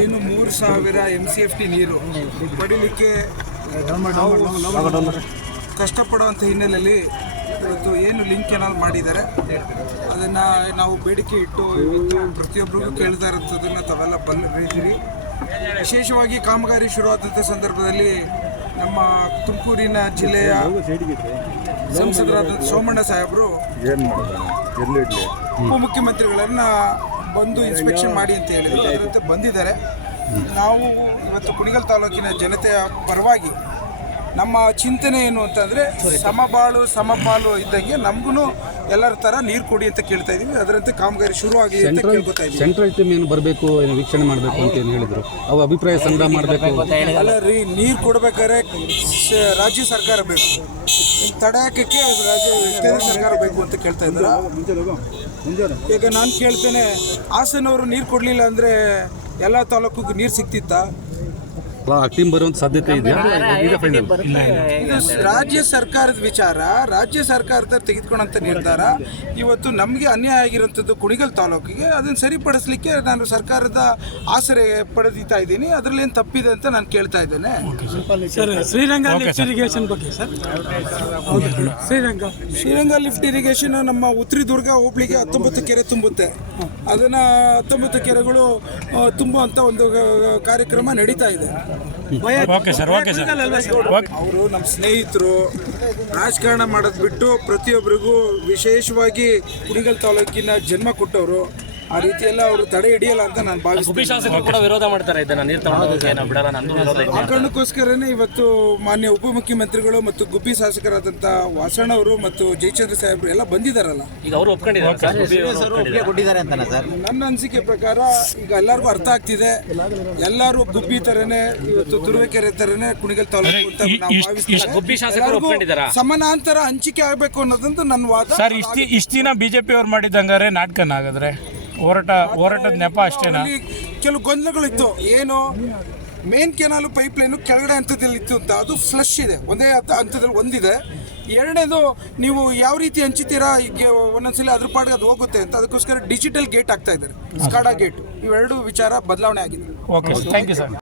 ಏನು 3000 MCFT ನೀರು ಪಡೀಲಿಕ್ಕೆ ಕಷ್ಟಪಡುವಂಥ ಹಿನ್ನೆಲೆಯಲ್ಲಿ ಇವತ್ತು ಏನು ಲಿಂಕ್ ಕೆನಾಲ್ ಮಾಡಿದ್ದಾರೆ ಅದನ್ನು ನಾವು ಬೇಡಿಕೆ ಇಟ್ಟು ಇವತ್ತು ಪ್ರತಿಯೊಬ್ಬರಿಗೂ ಕೇಳ್ತಾ ಇರೋಂಥದ್ದನ್ನು ತಾವೆಲ್ಲ ಬಂದಿದ್ದೀರಿ. ವಿಶೇಷವಾಗಿ ಕಾಮಗಾರಿ ಶುರುವಾದಂಥ ಸಂದರ್ಭದಲ್ಲಿ ನಮ್ಮ ತುಮಕೂರಿನ ಜಿಲ್ಲೆಯ ಸಂಸದರಾದ ಸೋಮಣ್ಣ ಸಾಹೇಬರು ಉಪಮುಖ್ಯಮಂತ್ರಿಗಳನ್ನು ಬಂದು ಇನ್ಸ್ಪೆಕ್ಷನ್ ಮಾಡಿ ಅಂತ ಹೇಳಿದ್ರು. ಅದರಂತೆ ಬಂದಿದ್ದಾರೆ. ನಾವು ಇವತ್ತು ಕುಣಿಗಲ್ ತಾಲೂಕಿನ ಜನತೆಯ ಪರವಾಗಿ ನಮ್ಮ ಚಿಂತನೆ ಏನು ಅಂತಂದರೆ ಸಮಬಾಳು ಸಮಪಾಲು ಇದ್ದಂಗೆ ನಮಗೂ ಎಲ್ಲರ ಥರ ನೀರು ಕೊಡಿ ಅಂತ ಕೇಳ್ತಾ ಇದ್ದೀವಿ. ಅದರಂತೆ ಕಾಮಗಾರಿ ಶುರು ಆಗಿದೆ ಅಂತ ಕೇಳ್ಕೊತಾ ಇದ್ದೀವಿ. ಸೆಂಟ್ರಲ್ ಟೀಮ್ ಏನು ಬರಬೇಕು, ವೀಕ್ಷಣೆ ಮಾಡಬೇಕು ಅಂತ ಏನು ಹೇಳಿದರು, ಅವು ಅಭಿಪ್ರಾಯ ಸಂಗ್ರಹ ಮಾಡಬೇಕು. ಅಲ್ಲ ರೀ, ನೀರು ಕೊಡಬೇಕಾದ್ರೆ ರಾಜ್ಯ ಸರ್ಕಾರ ಬೇಕು, ತಡೆಯೋಕ್ಕೆ ಕೇಂದ್ರ ಸರ್ಕಾರ ಬೇಕು ಅಂತ ಕೇಳ್ತಾ ಇದ್ದಾರೆ. ಈಗ ನಾನು ಕೇಳ್ತೇನೆ, ಹಾಸನವರು ನೀರು ಕೊಡಲಿಲ್ಲ ಅಂದರೆ ಎಲ್ಲ ತಾಲೂಕಿಗೂ ನೀರು ಸಿಗ್ತಿತ್ತಾ? ಟೀಮ್ ಬರುವಂಥ ಸಾಧ್ಯತೆ ಇದೆಯಾ? ರಾಜ್ಯ ಸರ್ಕಾರದ ವಿಚಾರ, ರಾಜ್ಯ ಸರ್ಕಾರದ ತೆಗೆದುಕೊಂಡಂಥ ನಿರ್ಧಾರ. ಇವತ್ತು ನಮಗೆ ಅನ್ಯಾಯ ಆಗಿರೋಂಥದ್ದು ಕುಣಿಗಲ್ ತಾಲೂಕಿಗೆ, ಅದನ್ನು ಸರಿಪಡಿಸಲಿಕ್ಕೆ ನಾನು ಸರ್ಕಾರದ ಆಸರೆ ಪಡೆದಿತಾ ಇದ್ದೀನಿ. ಅದರಲ್ಲಿ ಏನು ತಪ್ಪಿದೆ ಅಂತ ನಾನು ಕೇಳ್ತಾ ಇದ್ದೇನೆ. ಶ್ರೀರಂಗ ಲಿಫ್ಟ್ ಇರಿಗೇಷನ್ ಬಗ್ಗೆ ಸರ್, ಶ್ರೀರಂಗ ಲಿಫ್ಟ್ ಇರಿಗೇಷನ್ ನಮ್ಮ ಉತ್ತರದುರ್ಗ ಹೋಬಳಿಗೆ 19 ಕೆರೆ ತುಂಬುತ್ತೆ. ಅದನ್ನು 19 ಕೆರೆಗಳು ತುಂಬುವಂಥ ಒಂದು ಕಾರ್ಯಕ್ರಮ ನಡೀತಾ ಇದೆ. ಅವರು ನಮ್ಮ ಸ್ನೇಹಿತರು, ರಾಜಕಾರಣ ಮಾಡೋದು ಬಿಟ್ಟು ಪ್ರತಿಯೊಬ್ಬರಿಗೂ ವಿಶೇಷವಾಗಿ ಕುಣಿಗಲ್ ತಾಲೂಕಿನ ಜನ್ಮ ಕೊಟ್ಟವರು. ಆ ರೀತಿಯೆಲ್ಲ ಅವರು ತಡೆ ಹಿಡಿಯಲ್ಲ ಅಂತ ನಾನು ಭಾವಿಸ್ತೀನಿ. ವಿರೋಧ ಮಾಡ್ತಾರೆ ಆ ಕಾರಣಕ್ಕೋಸ್ಕರನೇ ಇವತ್ತು ಮಾನ್ಯ ಉಪಮುಖ್ಯಮಂತ್ರಿಗಳು ಮತ್ತು ಗುಬ್ಬಿ ಶಾಸಕರಾದಂಥ ವಾಸಣ್ಣವರು ಮತ್ತು ಜಯಚಂದ್ರ ಸಾಹೇಬರು ಎಲ್ಲ ಬಂದಿದ್ದಾರಲ್ಲ. ಈಗ ಅವರು ಒಪ್ಕೊಂಡಿದ್ದಾರೆ ಅಂತ ಸರ್. ನನ್ನ ಅನಿಸಿಕೆ ಪ್ರಕಾರ ಈಗ ಎಲ್ಲರಿಗೂ ಅರ್ಥ ಆಗ್ತಿದೆ. ಎಲ್ಲರೂ ಗುಬ್ಬಿ ಥರನೇ ಇವತ್ತು ತುರುವೇಕೆರೆ ಥರನೇ ಕುಣಿಗಲ್ ತಾಲೂಕು ಅಂತ ನಾವು ಭಾವಿಸ್ತೀವಿ. ಸಮಾನಾಂತರ ಹಂಚಿಕೆ ಆಗಬೇಕು ಅನ್ನೋದಂತೂ ನನ್ನ ವಾದ ಸರ್. ಇಷ್ಟು ದಿನ ಬಿಜೆಪಿ ಅವ್ರು ಮಾಡಿದಂಗಾರೆ ನಾಟಕನ ಆಗಿದ್ರೆ ಹೋರಾಟದ ನೆಪ ಅಷ್ಟೇನಾ? ಕೆಲವು ಗೊಂದಲಗಳಿತ್ತು. ಏನು ಮೇನ್ ಕೆನಾಲು ಪೈಪ್ ಲೈನು ಕೆಳಗಡೆ ಹಂತದಲ್ಲಿ ಇತ್ತು ಅಂತ, ಅದು ಫ್ಲಶ್ ಇದೆ, ಒಂದೇ ಹಂತದಲ್ಲಿ ಒಂದಿದೆ. ಎರಡನೇದು ನೀವು ಯಾವ ರೀತಿ ಹಂಚಿತೀರಾ, ಈಗ ಒಂದೊಂದ್ಸಲಿ ಅದ್ರ ಪಾಡಿಗೆ ಅದು ಹೋಗುತ್ತೆ ಅಂತ, ಅದಕ್ಕೋಸ್ಕರ ಡಿಜಿಟಲ್ ಗೇಟ್ ಆಗ್ತಾ ಇದ್ದಾರೆ, ಸ್ಕಾಡಾ ಗೇಟ್. ಇವೆರಡು ವಿಚಾರ ಬದಲಾವಣೆ ಆಗಿದೆ. Okay, thank you sir.